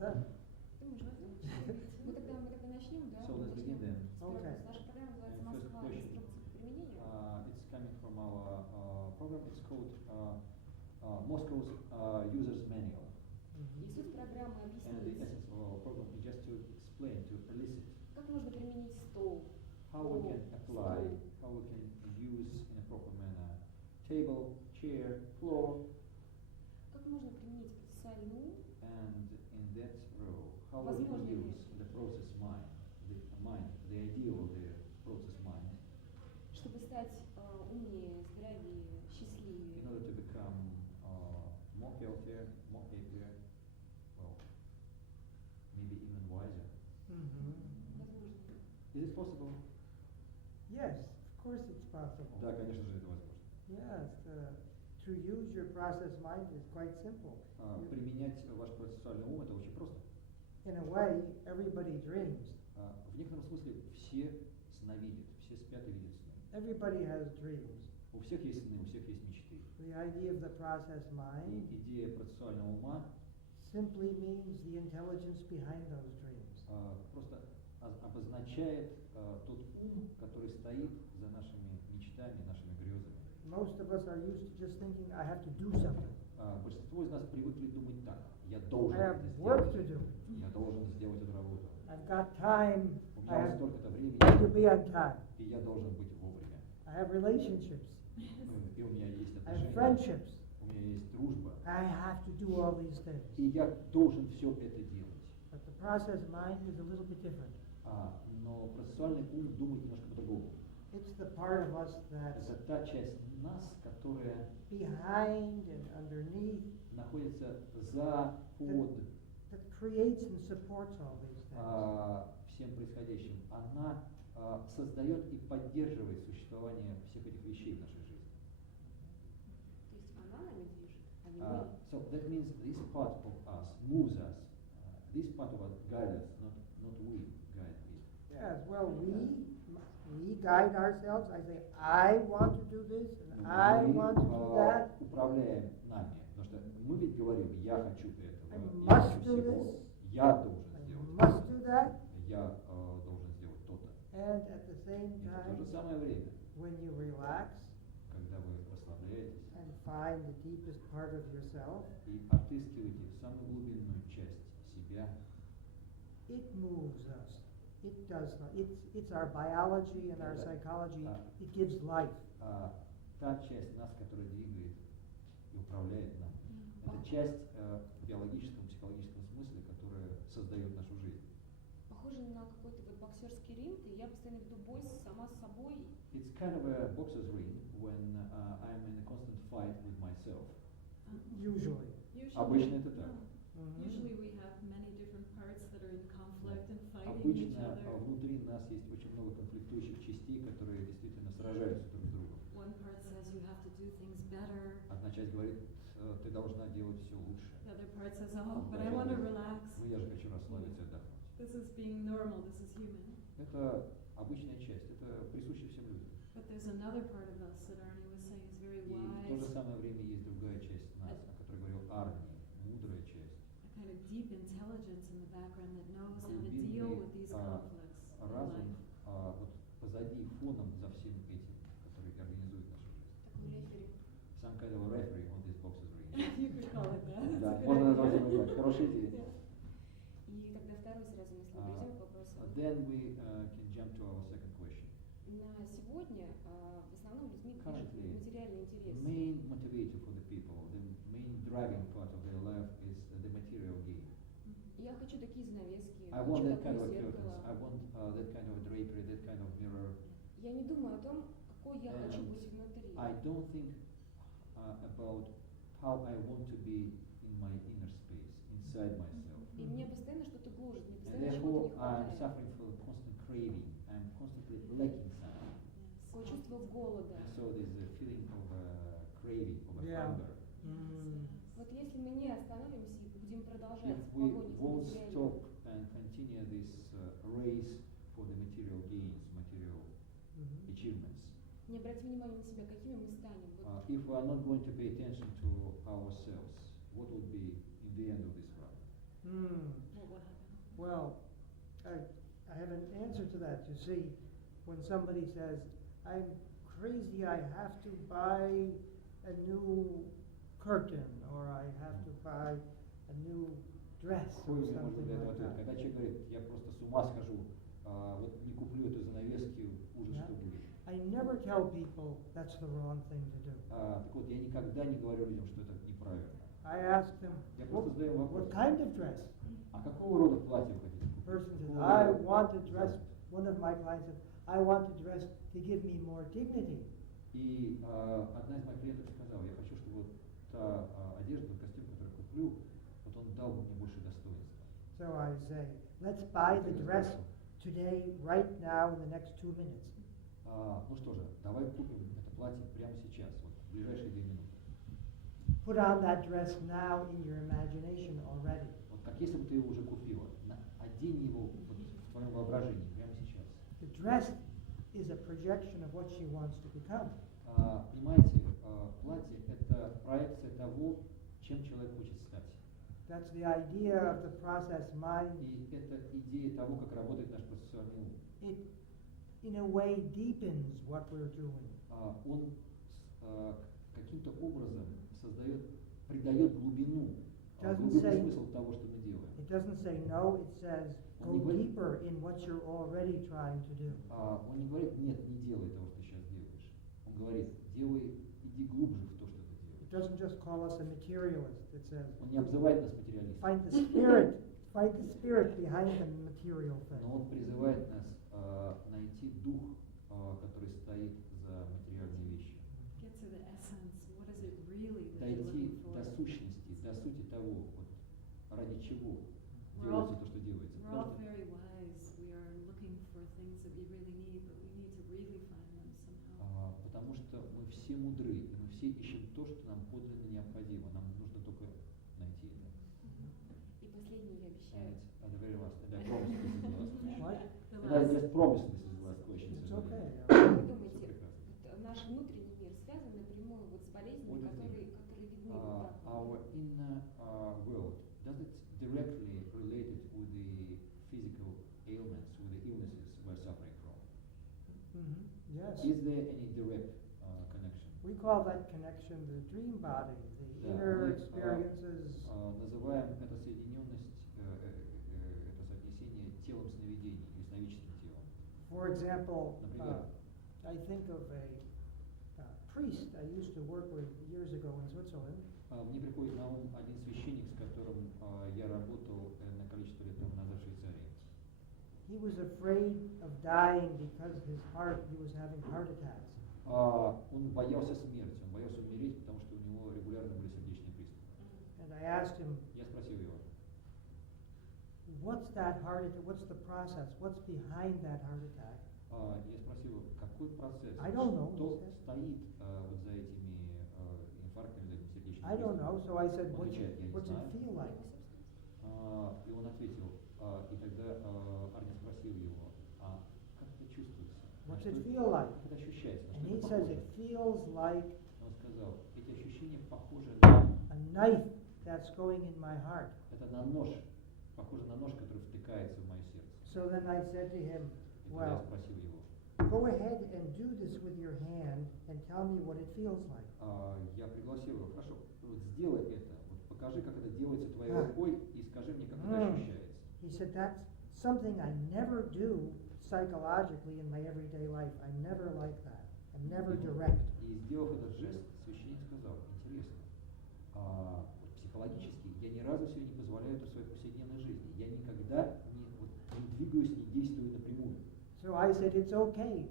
that? Мы тогда начнем, да? So let's begin then. Okay. Наша программа называется And first «Москва. question. Инструкции по применению». It's coming from our program. It's called Moscow's User's Manual. И суть программы And the объяснить, essence of our program is just to explain, to elicit как можно применить стол, how we can apply, how we can use in a proper manner table, chair, floor, как можно применить процессуальный ум, and in that row, how we can use the process mind, the ideal of the process mind, чтобы стать умнее, здоровее, счастливее. in order to become more healthier, more happier, well, maybe even wiser. Возможно. Is it possible? Yes, of course it's possible. Да, конечно же, это возможно. Yes, to use your process mind is quite simple. Применять ваш процессуальный ум — это очень просто. In a way, everybody dreams. В некотором смысле все сновидят, все спят и видят сны. Everybody has dreams. У всех есть сны, у всех есть мечты. The idea of the process И mind идея процессуального ума simply means the intelligence behind those dreams. Просто обозначает тот ум, который стоит за нашими мечтами, нашими грезами. Most of us are used to just thinking, I have to do something. Большинство из нас привыкли думать так: я должен I это have work to сделать, do. я должен сделать эту работу. I've got time. У I меня вот have столько-то времени, to be on time. и я должен быть вовремя. I have relationships. И у меня есть I have отношения, friendships. у меня есть дружба, I have to do all these things. и я должен все это делать. But the process mind is a little bit different. Но процессуальный ум думает немножко по-другому. It's the part of us that's Это та часть нас, которая behind and underneath находится за, под that creates and supports all these things. всем происходящим. Она создает и поддерживает существование всех этих вещей в нашей жизни. То есть она нами движет, а не мы. So that means this part of us moves us. This part of us guides us, not we guide it. Yes, well, we guide ourselves. I say, I want to do this, and I want to do that. Управляем нами, потому что мы ведь говорим: я хочу этого, I я must хочу do всего, this. я должен I сделать must это, do that. я должен сделать то-то. And at the same И в то же time, самое время, when you relax когда вы расслабляетесь and find the deepest part of yourself, и отыскиваете самую глубинную часть себя, it moves us. It does not. It's our biology and our psychology. It gives life. та часть нас, которая двигает и управляет нами, это часть в биологическом, психологическом смысле, которая создает нашу жизнь. Похоже на какой-то вот боксерский ринг, и я постоянно веду бой сама с собой. It's kind of a boxer's ring when I'm in a constant fight with myself. Usually. Обычно это так. Usually we have many different parts that are in conflict and fighting each Обычно other. внутри нас есть очень много конфликтующих частей, которые действительно сражаются друг с другом. One part says you have to do things better. Одна часть говорит: ты должна делать все лучше. The other part says, oh, but I want to relax. Ну я же хочу расслабиться и отдохнуть. This is being normal, this is human. Это обычная часть, это присуще всем людям. But there's another part of us that Arnie was saying is very И в то же wise. самое время есть другая часть нас, о которой говорил Арни, мудрая часть. A kind of deep intelligence in the background that knows how to deal with these conflicts in Разум life. вот позади, фоном за всем этим, который организует нашу жизнь. Такой рефери. Some kind of a referee on this box's ring. You could call it that. Да, That's a можно good назвать idea. его так. Хорошая идея. Yeah. И тогда второй сразу, если мы перейдем к вопросу. Then we can jump to our second question. На сегодня в основном людьми движет Currently, материальный интерес. main motivator for the people, the main driving part of their life is the material gain. И я хочу такие занавески, I хочу want that kind такое of curtains, I зеркало. want that kind of drapery, that kind of mirror. Я не думаю о том, какой я хочу And быть внутри. I don't think about how I want to be in my inner space, inside myself. И мне постоянно что-то гложет, мне And постоянно чего-то не therefore, I'm хватает. suffering from constant craving. I'm constantly lacking something. Такое чувство голода. And so there's a feeling of craving, of a Yeah. hunger. Вот если мы не остановимся и будем продолжать If в we погоне за won't материальным, stop and continue this race for the material gains, material achievements, не обратим внимания на себя, какими мы станем. Вот if we are not going to pay attention to ourselves, what would be in the end of this run? Well, I have an answer to that. You see, when somebody says, I'm crazy, I have to buy a new curtain, or I have to buy a new dress, or Какой может быть something для этого like ответ? that. Когда человек говорит, я просто с ума схожу, вот не куплю эту занавески, ужас, Yeah. что будет. I never tell people that's the wrong thing to do. Так вот, я никогда не говорю людям, что это неправильно. I ask them, Я просто задаю им вопрос, what kind of dress? а какого рода платье вы хотите купить? Person says, Какого I рода want to dress, платье? one of my clients said, I want to dress to give me more dignity. И одна из моих клиенток сказала, я хочу, чтобы вот та одежда, тот костюм, который куплю, вот он дал бы мне больше достоинства. So I say, let's buy the dress today, right now, in the next 2 minutes. Ну что же, давай купим это платье прямо сейчас, вот в ближайшие 2 минуты. Put on that dress now in your imagination already. Вот как если бы ты его уже купила, одень его вот в твоем воображении прямо сейчас. The dress is a projection of what she wants to become. Понимаете, платье – это проекция того, чем человек хочет стать. That's the idea of the process mind. И это идея того, как работает наш процессуальный ум. It, in a way, deepens what we're doing. Он каким-то образом придает глубину, глубинный смысл того, что мы делаем. It doesn't say no, it says go deeper in what you're already trying to do. Он не говорит, нет, не делай того, что ты сейчас делаешь. Он говорит, иди глубже в то, что ты делаешь. It doesn't just call us a materialist. It says Он не обзывает нас материалистами, find the spirit behind the material thing. но он призывает нас найти дух, который стоит за материальные вещи. Get to the essence. What is it really that you're Дойти looking до for? сущности, до сути того, вот, ради чего We're all- делается то, что делается. We're all very wise. We are looking for things that we really need, but we need to really find them somehow. Потому что мы все мудры, и мы все ищем то, что нам подлинно необходимо. Нам нужно только найти это. И последнее я обещаю. And the very last, and I promise this is the last question. What? The And I last- just promise this is the last question. It's so okay. Как вы Всё думаете, прекрасно. вот наш внутренний мир связан напрямую вот с болезнями, What do you которые think? видны вот так? Our inner world, does it directly related with the physical ailments, with the illnesses we're suffering from? Yes. Is there any direct connection? We call that connection the dream body, the Да, inner мы, experiences. называем это соединенность, это соотнесение телом сновидений и сновидческим телом. For example, Например, I think of a priest I used to work with years ago in Switzerland. Мне приходит на ум один священник, с которым я работал на количество лет тому назад в Швейцарии. He was afraid of dying because he was having heart attacks. Он боялся смерти, он боялся умереть, потому что у него регулярно были сердечные приступы. And I asked him, Я спросил его, what's that heart attack? What's the process? What's behind that heart attack? какой процесс, I don't know, что he said. стоит вот за этими инфарктами, за этими сердечными I don't know. So I said, Он what's отвечает, я не it знаю. feel like? И он ответил, и тогда Арни спросил его, а как это чувствуется? What's На it что feel like? Как это ощущается? На And что he это says похоже? it feels like Он сказал, эти ощущения похожи на... a knife that's going in my heart. Это на нож, похоже на нож, который втыкается в мое сердце. So then I said to him, И тогда я well, спросил его, go ahead and do this with your hand and tell me what it feels like. я пригласил его, хорошо, вот сделай это, вот покажи, как это делается твоей А. рукой, и скажи мне, как это ощущается. He said, that's something I never do psychologically in my everyday life. I'm never like that. I'm never direct. И сделав этот жест, священник сказал, интересно, вот психологически я ни разу себе не позволяю это в своей повседневной жизни. Я никогда не двигаюсь, не действую напрямую. So I said, it's okay.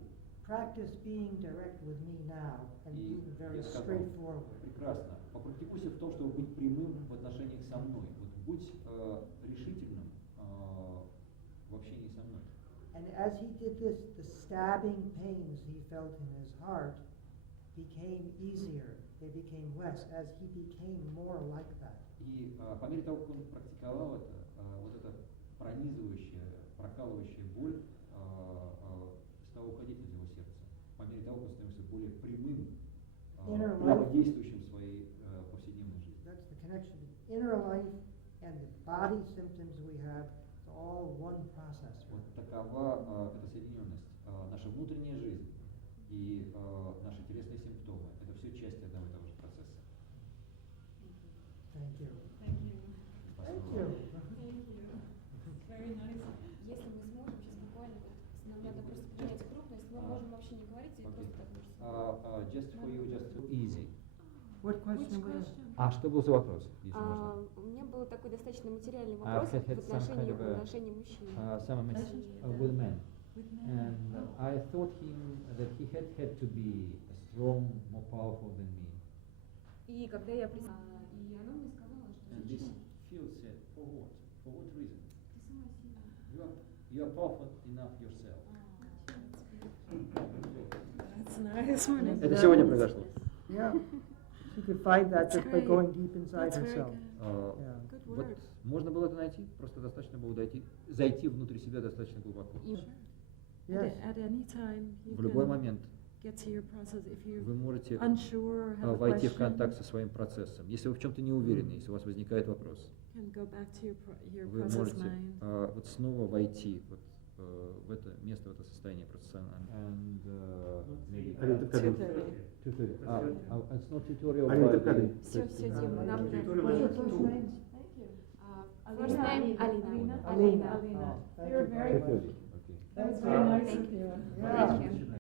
Practice being direct with me now and И being very я сказал, straightforward. прекрасно, попрактикуйся в том, чтобы быть прямым в отношениях со мной. Вот будь решительным в общении со мной. And as he did this, the stabbing pains he felt in his heart became easier. They became less as he became more like that. И по мере того, как он практиковал это, вот эта пронизывающая, прокалывающая боль стала уходить из его сердца. По мере того, как он становился более прямым, прямо действующим в своей повседневной жизни. That's the connection. Inner life and the body symptoms we have, all one process. Вот такова эта соединенность. Наша внутренняя жизнь и наши телесные симптомы – это все части одного и того же процесса. Thank you. Thank you. Thank you. Thank you. Very nice. Если мы сможем, сейчас буквально вот, нам надо просто принять крупность, мы можем вообще не говорить и просто так можем. Just for you, just too easy. What question Which was it? question? А что был за вопрос, если можно? У меня был такой достаточно материальный I've вопрос had в some kind отношении of a, отношений мужчин. some with men. With And men. I thought that he had to be strong, more powerful than me. И когда я и она мне сказала, что And this зачем? Phil said, for what? For what reason? Ты сама сильная. You are powerful enough yourself. That's nice. Morning. Это сегодня произошло. Yeah. She could find that That's just by great. going deep inside That's very herself. good. Yeah. Good Вот word. можно было это найти, просто достаточно было зайти внутрь себя достаточно глубоко. И Yes. At any time you В любой can момент get to your process if you're вы можете unsure, have a войти в question, контакт со своим процессом. Если вы в чем-то не уверены, если у вас возникает вопрос, can go back to your вы process можете mind. вот снова войти вот, в это место, в это состояние процессуального. And maybe 2:30. 2:30. It's not tutorial. все, Дима, нам Alina. First name Alina. Alina. Oh, thank You're you. very 2:30. Okay. That was very nice Thank of you. Yeah. Thank you.